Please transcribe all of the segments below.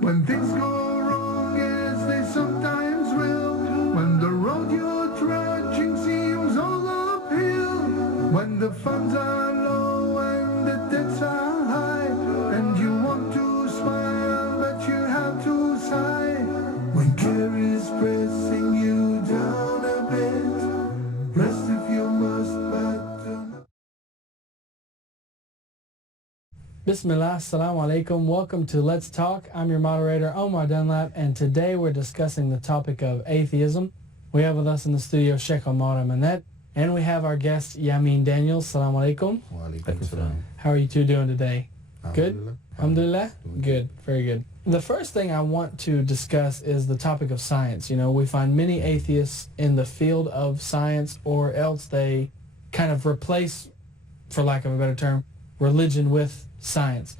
When things go wrong, as they sometimes will, when the road you're trudging seems all uphill, when the funds are low and the debts are high, and you want to smile but you have to sigh, when care is pressing you down a bit, rest if you must, but do not. Bismillah, assalamu alaikum. Welcome to Let's Talk. I'm your moderator, Omar Dunlap, and today we're discussing the topic of atheism. We have with us in the studio Shaikh Omar Dunlap, and we have our guest Yamin Daniels. Assalamu alaikum. Wa alaikum salam. How are you two doing today? Good? Alhamdulillah. Alhamdulillah? Good, very good. The first thing I want to discuss is the topic of science. You know, we find many atheists in the field of science, or else they kind of replace, for lack of a better term, religion with science.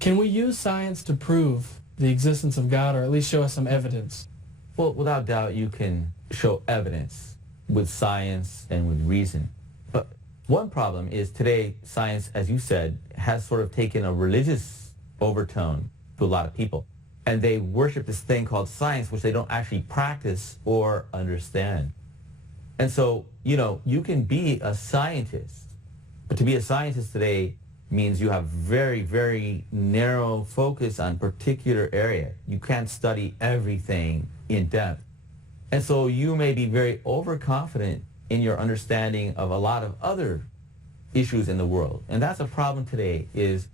Can we use science to prove the existence of God, or at least show us some evidence? Well, without doubt, you can show evidence with science and with reason. But one problem is today, science, as you said, has sort of taken a religious overtone to a lot of people. And they worship this thing called science, which they don't actually practice or understand. And so, you know, you can be a scientist, but to be a scientist today means you have very, very narrow focus on particular area. You can't study everything in depth. And so you may be very overconfident in your understanding of a lot of other issues in the world. And that's a problem today, is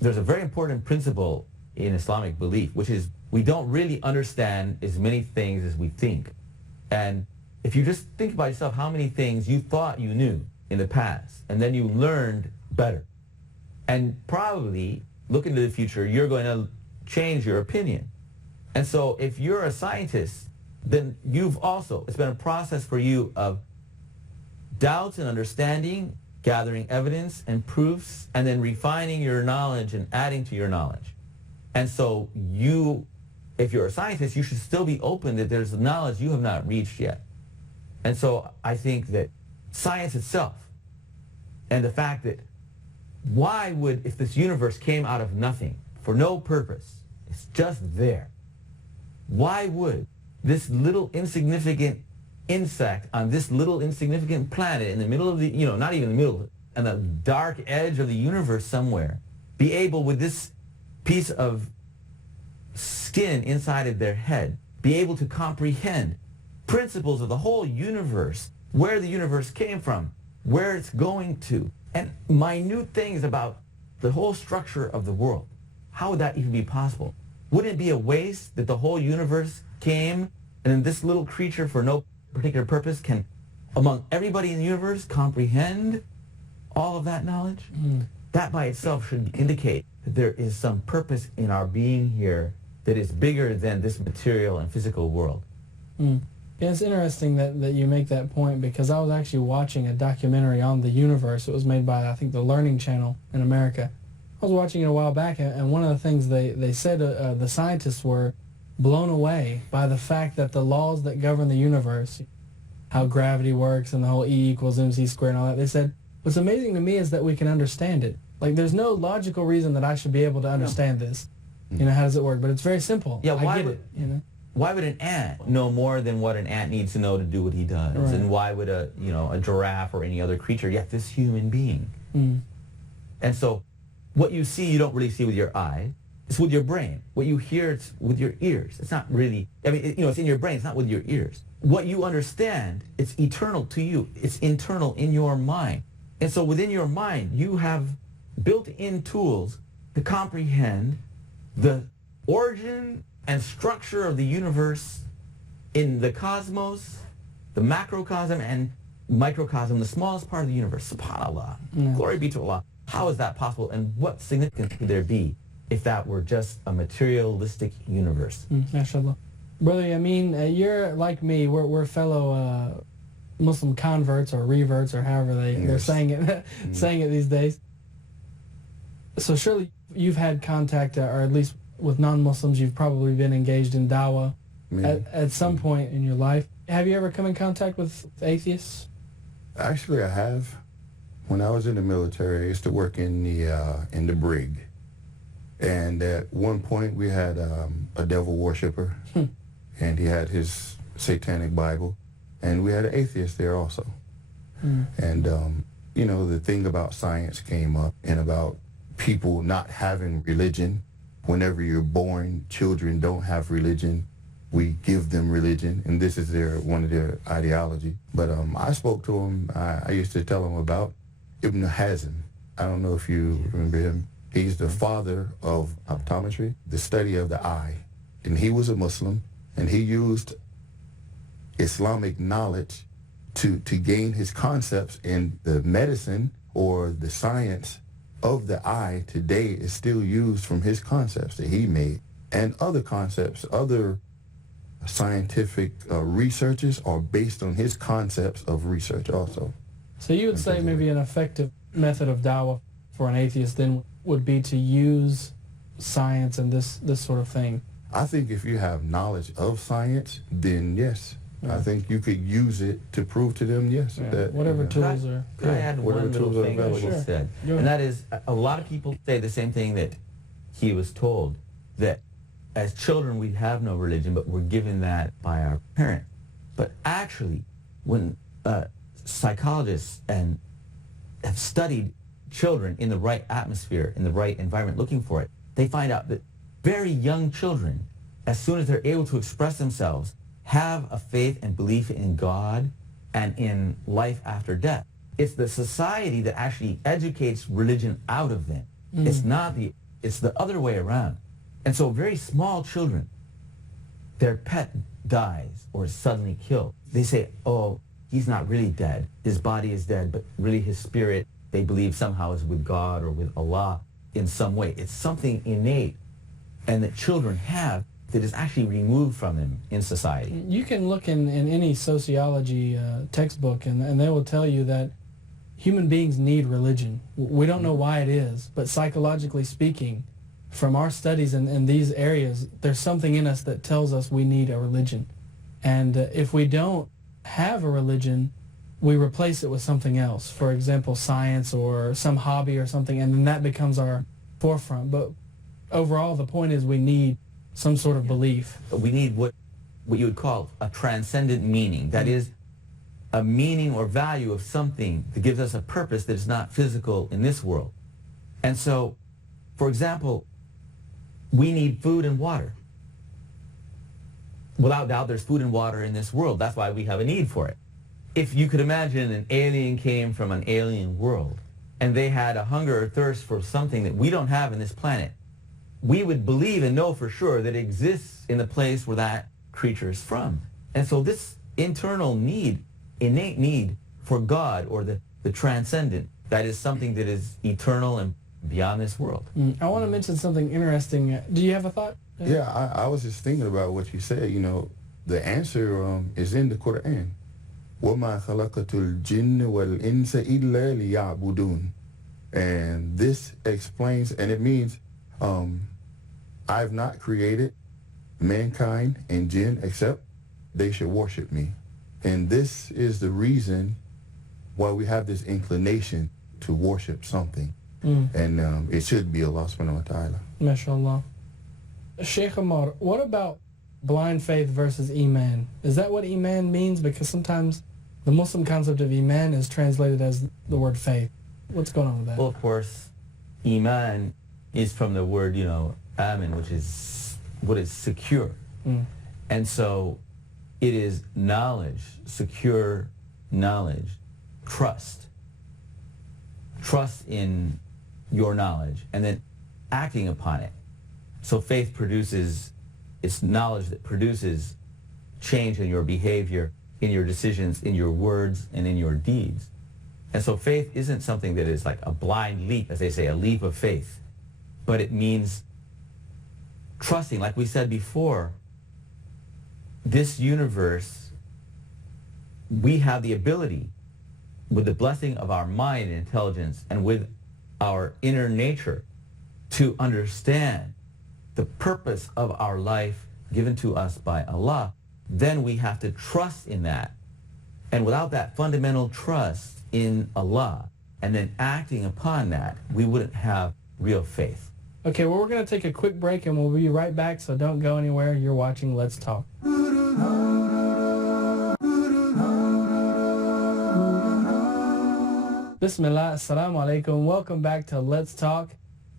there's a very important principle in Islamic belief, which is we don't really understand as many things as we think. And if you just think about yourself, how many things you thought you knew in the past, and then you learned better. And probably, look into the future, you're going to change your opinion. And so if you're a scientist, then you've also, it's been a process for you of doubts and understanding, gathering evidence and proofs, and then refining your knowledge and adding to your knowledge. And so you, if you're a scientist, you should still be open that there's knowledge you have not reached yet. And so I think that science itself, and the fact that why would, if this universe came out of nothing, for no purpose, it's just there, why would this little insignificant insect on this little insignificant planet in the middle of the, you know, not even the middle, on the dark edge of the universe somewhere, be able, with this piece of skin inside of their head, be able to comprehend principles of the whole universe, where the universe came from, where it's going to, and minute things about the whole structure of the world? How would that even be possible? Wouldn't it be a waste that the whole universe came and then this little creature for no particular purpose can, among everybody in the universe, comprehend all of that knowledge? That by itself should indicate that there is some purpose in our being here that is bigger than this material and physical world. Yeah, it's interesting that you make that point, because I was actually watching a documentary on the universe. It was made by, I think, the Learning Channel in America. I was watching it a while back, and one of the things they said, the scientists were blown away by the fact that the laws that govern the universe, how gravity works and the whole E equals mc squared and all that, they said, what's amazing to me is that we can understand it. Like, there's no logical reason that I should be able to understand this. You know, how does it work? But it's very simple. Yeah, I get it, you know. Why would an ant know more than what an ant needs to know to do what he does? Right. And why would a giraffe or any other creature, yet this human being? And so what you see, you don't really see with your eye. It's with your brain. What you hear, it's with your ears. It's not really, I mean, it's in your brain. It's not with your ears. What you understand, it's eternal to you. It's internal in your mind. And so within your mind, you have built-in tools to comprehend the origin and structure of the universe in the cosmos, the macrocosm and microcosm, the smallest part of the universe. SubhanAllah. Glory be to Allah. How is that possible, and what significance could there be if that were just a materialistic universe? MashaAllah. Brother Yamin, you're like me. We're fellow Muslim converts or reverts, or however they're saying it saying it these days. So surely you've had contact, or at least with non-Muslims, you've probably been engaged in dawah at some point in your life. Have you ever come in contact with atheists? Actually, I have. When I was in the military, I used to work in the brig. And at one point we had a devil worshiper, and he had his satanic Bible, and we had an atheist there also. And, you know, the thing about science came up and about people not having religion. Whenever you're born, children don't have religion. We give them religion, and this is one of their ideology. But I spoke to him. I used to tell him about Ibn Hazm. I don't know if you remember him. He's the father of optometry, the study of the eye. And he was a Muslim, and he used Islamic knowledge to gain his concepts, in the medicine or the science of the eye today is still used from his concepts that he made. And other concepts, other scientific researches are based on his concepts of research also. So you would say maybe an effective method of dawah for an atheist then would be to use science and this sort of thing. I think if you have knowledge of science, then yes. I think you could use it to prove to them, yes. Yeah. That, Whatever tools are. Could I add whatever one little tools are thing to what available. you said? Sure. And that is, a lot of people say the same thing that he was told, that as children we have no religion, but we're given that by our parents. But actually, when psychologists and have studied children in the right atmosphere, in the right environment, looking for it, they find out that very young children, as soon as they're able to express themselves, have a faith and belief in God and in life after death. It's the society that actually educates religion out of them. It's the other way around. And so very small children, their pet dies or is suddenly killed. They say, oh, he's not really dead. His body is dead, but really his spirit, they believe somehow is with God or with Allah in some way. It's something innate and that children have that is actually removed from them in society. You can look in any sociology textbook and they will tell you that human beings need religion. We don't know why it is, but psychologically speaking, from our studies in these areas, there's something in us that tells us we need a religion. And if we don't have a religion, we replace it with something else. For example, science or some hobby or something, and then that becomes our forefront. But overall, the point is we need some sort of belief. We need what you would call a transcendent meaning. That is, a meaning or value of something that gives us a purpose that is not physical in this world. And so, for example, we need food and water. Without doubt, there's food and water in this world. That's why we have a need for it. If you could imagine an alien came from an alien world and they had a hunger or thirst for something that we don't have in this planet, we would believe and know for sure that it exists in the place where that creature is from. And so this internal need, innate need for God or the transcendent, that is something that is eternal and beyond this world. I want to mention something interesting. Do you have a thought? Yeah, I was just thinking about what you said. You know, the answer is in the Quran. وَمَا خَلَقَتُ الْجِنَّ وَالْإِنسَ إِلَّا لِيَعْبُدُونَ. And this explains, and it means, I've not created mankind and jinn except they should worship me. And this is the reason why we have this inclination to worship something. And it should be Allah subhanahu wa ta'ala. MashaAllah. Shaykh Omar, what about blind faith versus Iman? Is that what Iman means? Because sometimes the Muslim concept of Iman is translated as the word faith. What's going on with that? Well, of course, Iman is from the word, amin, which is what is secure. And so it is knowledge, secure knowledge, trust in your knowledge, and then acting upon it. So faith produces, it's knowledge that produces change in your behavior, in your decisions, in your words, and in your deeds. And so faith isn't something that is like a blind leap, as they say, a leap of faith, but it means trusting, like we said before, this universe, we have the ability, with the blessing of our mind and intelligence and with our inner nature, to understand the purpose of our life given to us by Allah. Then we have to trust in that. And without that fundamental trust in Allah and then acting upon that, we wouldn't have real faith. Okay, well, we're going to take a quick break and we'll be right back, so don't go anywhere. You're watching Let's Talk. Bismillah, assalamu alaikum. Welcome back to Let's Talk.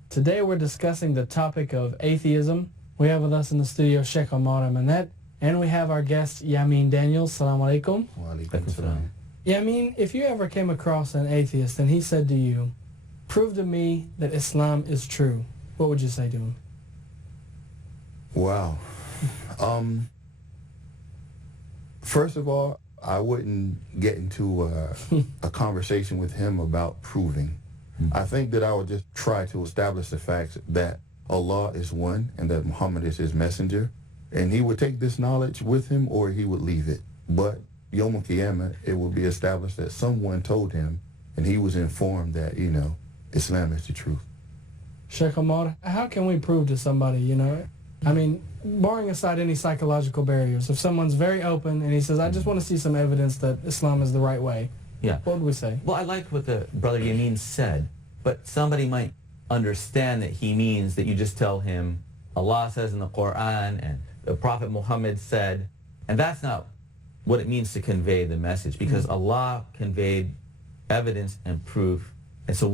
Today we're discussing the topic of atheism. We have with us in the studio Shaikh Omar Dunlap, and we have our guest Yamin Daniels. Assalamu alaikum. Wa alaikum salam. Yamin, if you ever came across an atheist and he said to you, "Prove to me that Islam is true," what would you say to him? Wow. First of all, I wouldn't get into a conversation with him about proving. I think that I would just try to establish the fact that Allah is one and that Muhammad is his messenger. And he would take this knowledge with him or he would leave it. But Yom Qiyamah, it will be established that someone told him and he was informed that, Islam is the truth. Shaikh Omar, how can we prove to somebody, I mean, barring aside any psychological barriers, if someone's very open and he says, I just want to see some evidence that Islam is the right way, what would we say? Well, I liked what the brother Yamin said, but somebody might understand that he means that you just tell him, Allah says in the Quran and the Prophet Muhammad said, and that's not what it means to convey the message, because Allah conveyed evidence and proof, and so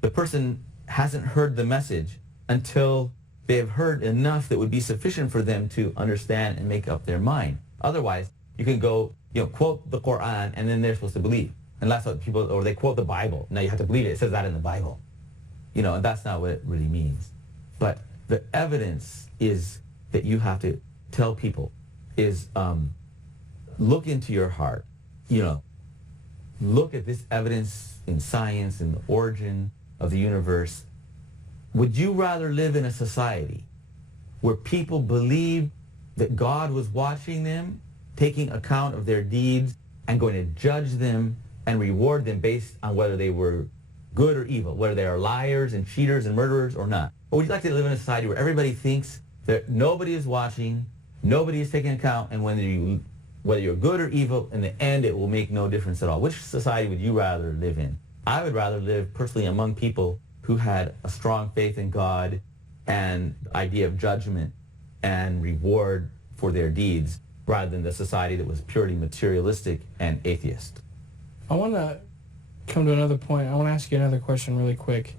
the person hasn't heard the message until they have heard enough that would be sufficient for them to understand and make up their mind. Otherwise, you can go, quote the Quran, and then they're supposed to believe. And that's what people, or they quote the Bible. Now you have to believe it. It says that in the Bible. And that's not what it really means. But the evidence is that you have to tell people is look into your heart. Look at this evidence in science and the origin of the universe. Would you rather live in a society where people believe that God was watching them, taking account of their deeds, and going to judge them and reward them based on whether they were good or evil, whether they are liars and cheaters and murderers or not? Or would you like to live in a society where everybody thinks that nobody is watching, nobody is taking account, and whether you're good or evil, in the end it will make no difference at all? Which society would you rather live in? I would rather live personally among people who had a strong faith in God and the idea of judgment and reward for their deeds, rather than the society that was purely materialistic and atheist. I want to come to another point. I want to ask you another question really quick.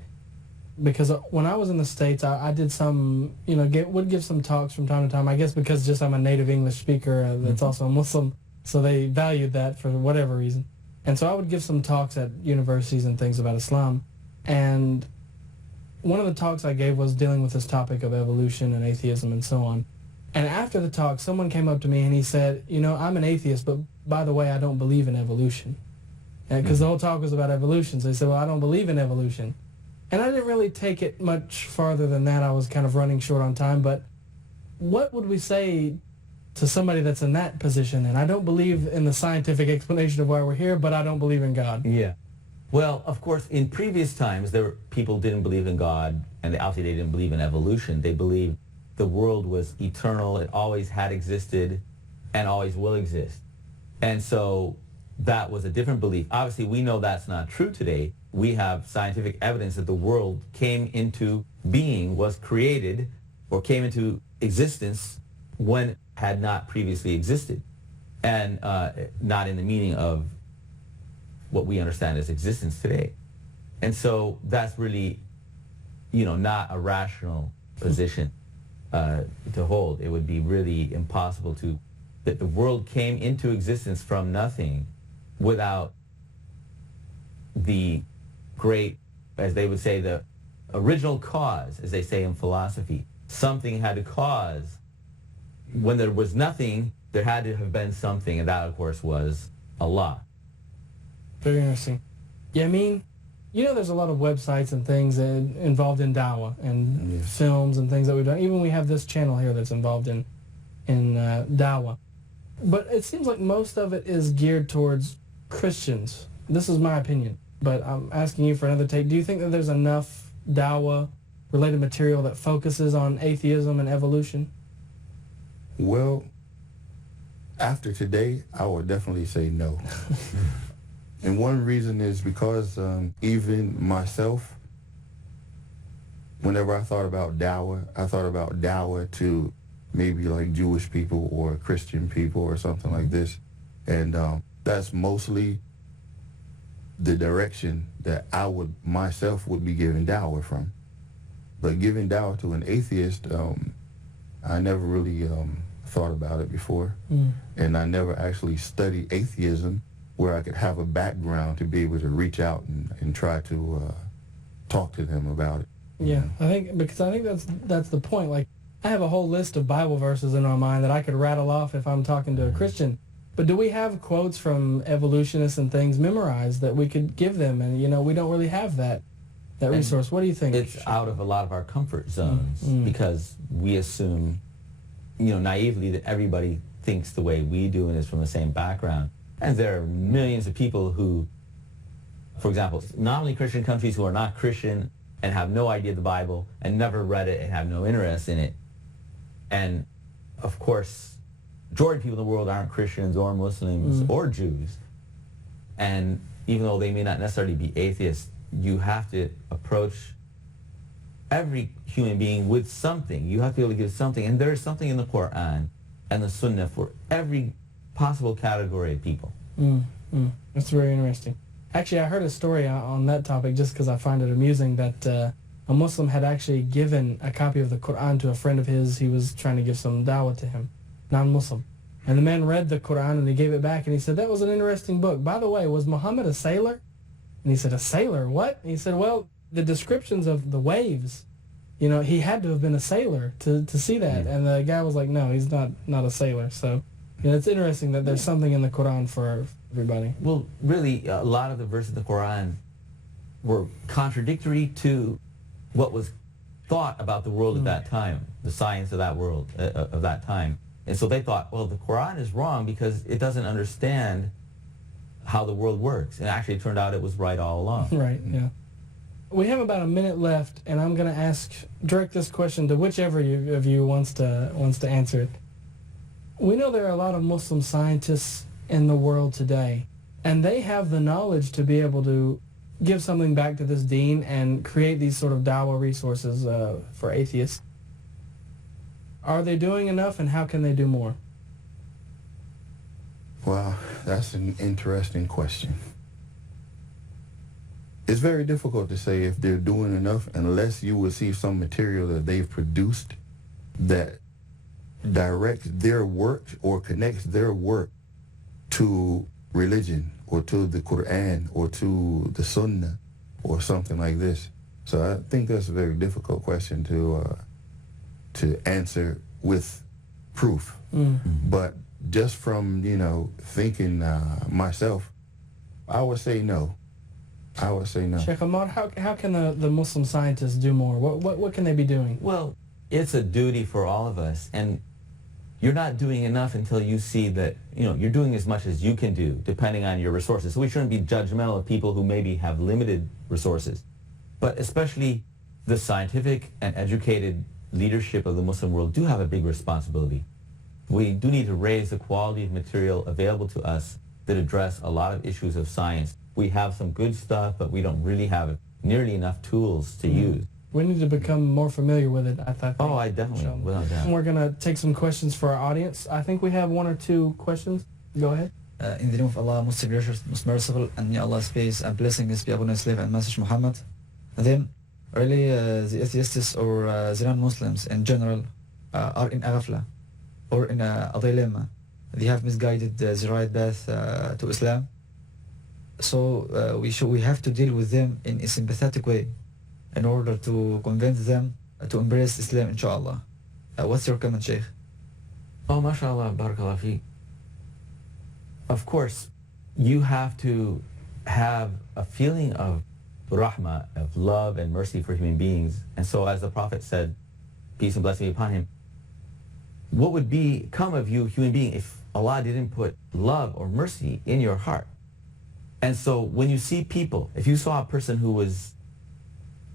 Because when I was in the States, I did some, would give some talks from time to time. I guess because just I'm a native English speaker that's also a Muslim, so they valued that for whatever reason. And so I would give some talks at universities and things about Islam. And one of the talks I gave was dealing with this topic of evolution and atheism and so on. And after the talk, someone came up to me and he said, I'm an atheist, but by the way, I don't believe in evolution. Because the whole talk was about evolution. So he said, well, I don't believe in evolution. And I didn't really take it much farther than that. I was kind of running short on time. But what would we say to somebody that's in that position? And I don't believe in the scientific explanation of why we're here, but I don't believe in God. Yeah. Well, of course, in previous times, people didn't believe in God, and obviously they didn't believe in evolution. They believed the world was eternal, it always had existed, and always will exist. And so that was a different belief. Obviously, we know that's not true today. We have scientific evidence that the world came into being, was created, or came into existence when it had not previously existed, and not in the meaning of what we understand as existence today. And so that's really, not a rational position to hold. It would be really impossible that the world came into existence from nothing without the great, as they would say, the original cause, as they say in philosophy. Something had to cause. When there was nothing, there had to have been something, and that, of course, was Allah. Very interesting. Yeah, I mean, there's a lot of websites and things involved in dawah and films and things that we've done. Even we have this channel here that's involved in dawah. But it seems like most of it is geared towards Christians. This is my opinion, but I'm asking you for another take. Do you think that there's enough dawah-related material that focuses on atheism and evolution? Well, after today, I would definitely say no. And one reason is because even myself, whenever I thought about dawah to maybe like Jewish people or Christian people or something like this. And that's mostly the direction that I would myself would be giving dawah from. But giving dawah to an atheist, I never really thought about it before. And I never actually studied atheism where I could have a background to be able to reach out and try to talk to them about it. Yeah, I think that's the point. Like, I have a whole list of Bible verses in my mind that I could rattle off if I'm talking to a Christian. But do we have quotes from evolutionists and things memorized that we could give them? And, you know, we don't really have that resource. What do you think? It's out of a lot of our comfort zones because we assume, you know, naively that everybody thinks the way we do and is from the same background. And there are millions of people who, for example, not only Christian countries who are not Christian and have no idea of the Bible and never read it and have no interest in it. And, of course, majority of people in the world aren't Christians or Muslims or Jews. And even though they may not necessarily be atheists, you have to approach every human being with something. You have to be able to give something. And there is something in the Quran and the Sunnah for every possible category of people. That's very interesting. Actually, I heard a story on that topic just because I find it amusing that a Muslim had actually given a copy of the Quran to a friend of his. He was trying to give some dawah to him, non-Muslim. And the man read the Quran and he gave it back and he said, that was an interesting book. By the way, was Muhammad a sailor? And he said, a sailor? What? And he said, well, the descriptions of the waves, you know, he had to have been a sailor to see that. And the guy was like, no, he's not a sailor. So, you know, it's interesting that there's something in the Quran for everybody. Well, really, a lot of the verses of the Quran were contradictory to what was thought about the world at that time, the science of that world, of that time. And so they thought, well, the Quran is wrong because it doesn't understand how the world works. And actually it turned out it was right all along. Right, yeah. We have about a minute left, and I'm going to direct this question to whichever of you wants to answer it. We know there are a lot of Muslim scientists in the world today, and they have the knowledge to be able to give something back to this deen and create these sort of dawah resources for atheists. Are they doing enough, and how can they do more? Well, that's an interesting question. It's very difficult to say if they're doing enough unless you will see some material that they've produced that directs their work or connects their work to religion or to the Quran or to the Sunnah or something like this. So I think that's a very difficult question to answer with proof. But just from, you know, thinking myself, I would say no. Shaykh Omar, how can the Muslim scientists do more? What can they be doing? Well, it's a duty for all of us, and you're not doing enough until you see that, you know, you're doing as much as you can do, depending on your resources. So we shouldn't be judgmental of people who maybe have limited resources. But especially the scientific and educated leadership of the Muslim world do have a big responsibility. We do need to raise the quality of material available to us that address a lot of issues of science. We have some good stuff, but we don't really have nearly enough tools to use. We need to become more familiar with it, I think. Oh, I definitely, without doubt. We're going to take some questions for our audience. I think we have one or two questions. Go ahead. In the name of Allah, most gracious, most merciful, and may Allah's peace and blessings be upon His slave and message Muhammad. Then, really, the atheists or the non-Muslims in general are in a ghafla or in a dilemma. They have misguided the right path to Islam. So we have to deal with them in a sympathetic way in order to convince them to embrace Islam, inshallah. What's your comment, Shaykh? Oh, mashallah, barakallah feek. Of course, you have to have a feeling of rahmah, of love and mercy for human beings. And so as the Prophet said, peace and blessing be upon him, what would become of you, human being, if Allah didn't put love or mercy in your heart? And so when you see people, if you saw a person who was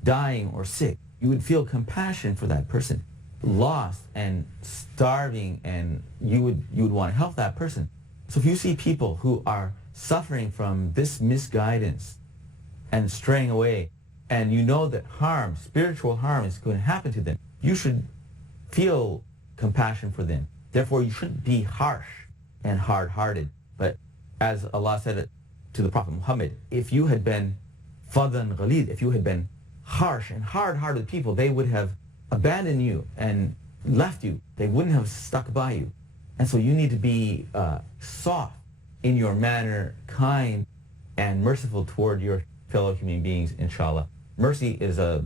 dying or sick, you would feel compassion for that person, lost and starving, and you would want to help that person. So if you see people who are suffering from this misguidance and straying away, and you know that harm, spiritual harm, is going to happen to them, you should feel compassion for them. Therefore, you shouldn't be harsh and hard-hearted. But as Allah said it to the Prophet Muhammad, if you had been fadhan ghalid, if you had been harsh and hard-hearted people, they would have abandoned you and left you. They wouldn't have stuck by you. And so you need to be soft in your manner, kind and merciful toward your fellow human beings, inshallah. Mercy is a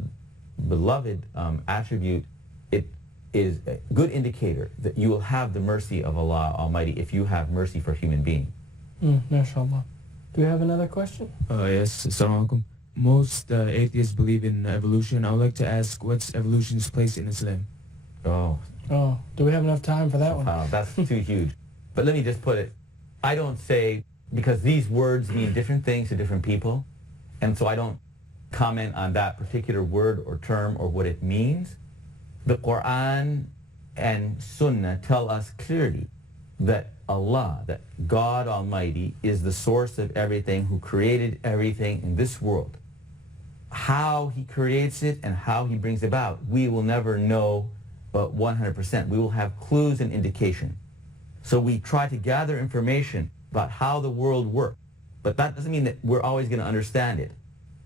beloved attribute. It is a good indicator that you will have the mercy of Allah Almighty if you have mercy for human beings. MashaAllah. Do we have another question? Yes, Assalamu alaikum. Most atheists believe in evolution. I would like to ask, what's evolution's place in Islam? Oh, Do we have enough time for that one? that's too huge. But let me just put it, I don't say, because these words mean different things to different people, and so I don't comment on that particular word or term or what it means. The Quran and Sunnah tell us clearly that Allah, that God Almighty, is the source of everything, who created everything in this world. How He creates it and how He brings it about, we will never know 100%. We will have clues and indication. So we try to gather information about how the world works, but that doesn't mean that we're always going to understand it.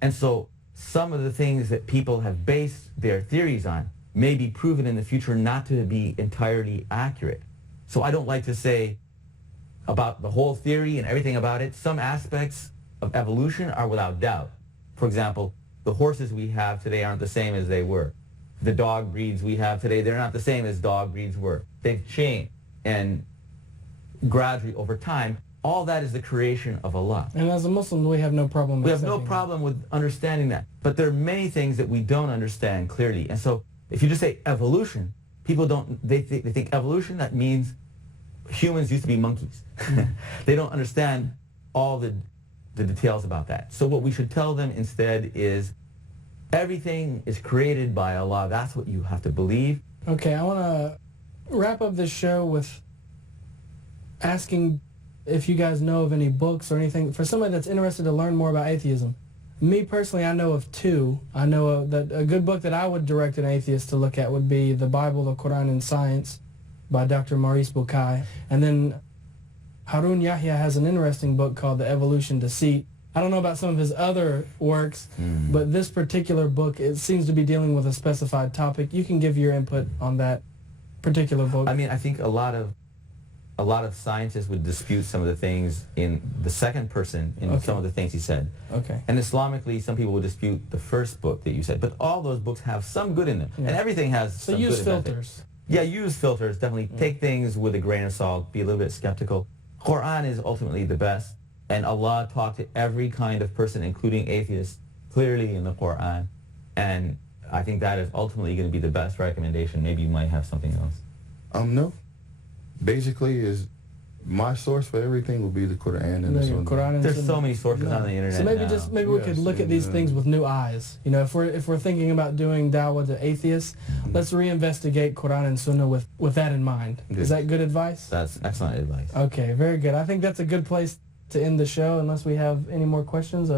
And so some of the things that people have based their theories on may be proven in the future not to be entirely accurate. So I don't like to say about the whole theory and everything about it. Some aspects of evolution are without doubt. For example, the horses we have today aren't the same as they were. The dog breeds we have today, they're not the same as dog breeds were. They've changed, and gradually over time, all that is the creation of Allah. And as a Muslim, we have no problem with We have no accepting problem with understanding that. But there are many things that we don't understand clearly. And so if you just say evolution, people don't, they think evolution, that means humans used to be monkeys. They don't understand all the details about that. So what we should tell them instead is everything is created by Allah. That's what you have to believe. Okay, I want to wrap up this show with asking if you guys know of any books or anything for somebody that's interested to learn more about atheism. Me personally, I know of two. I know of that a good book that I would direct an atheist to look at would be The Bible, the Quran, and Science by Dr. Maurice Bukai. And then Harun Yahya has an interesting book called The Evolution Deceit. I don't know about some of his other works, but this particular book, it seems to be dealing with a specified topic. You can give your input on that particular book. I mean, I think a lot of scientists would dispute some of the things in the second person in some of the things he said. Okay. And Islamically, some people would dispute the first book that you said. But all those books have some good in them. Yeah. And everything has So some use good in it. filters. Yeah, use filters. Definitely take things with a grain of salt. Be a little bit skeptical. Quran is ultimately the best. And Allah talked to every kind of person, including atheists, clearly in the Quran. And I think that is ultimately going to be the best recommendation. Maybe you might have something else. No. Basically, is my source for everything will be the Quran and the Sunnah. Quran and There's Sunnah. so many sources on the internet So maybe now. maybe we could Yes, look at these things with new eyes. You know, if we're thinking about doing dawah to atheists, let's reinvestigate Quran and Sunnah with that in mind. Yes. Is that good advice? That's excellent advice. Okay, very good. I think that's a good place to end the show, unless we have any more questions.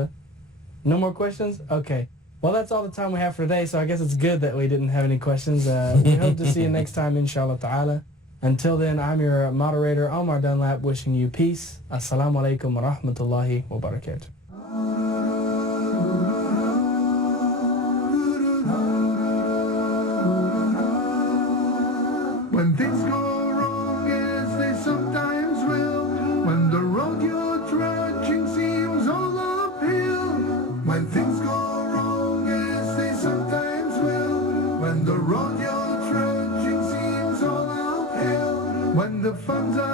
No more questions? Okay. Well, that's all the time we have for today, so I guess it's good that we didn't have any questions. We hope to see you next time, inshallah ta'ala. Until then, I'm your moderator, Omar Dunlap, wishing you peace. Assalamu alaikum wa rahmatullahi wa barakatuh. When things go wrong, as they sometimes will, when the road you're trudging seems all uphill, when things go wrong, as they sometimes will, when the road you're trudging seems all uphill, when the funds are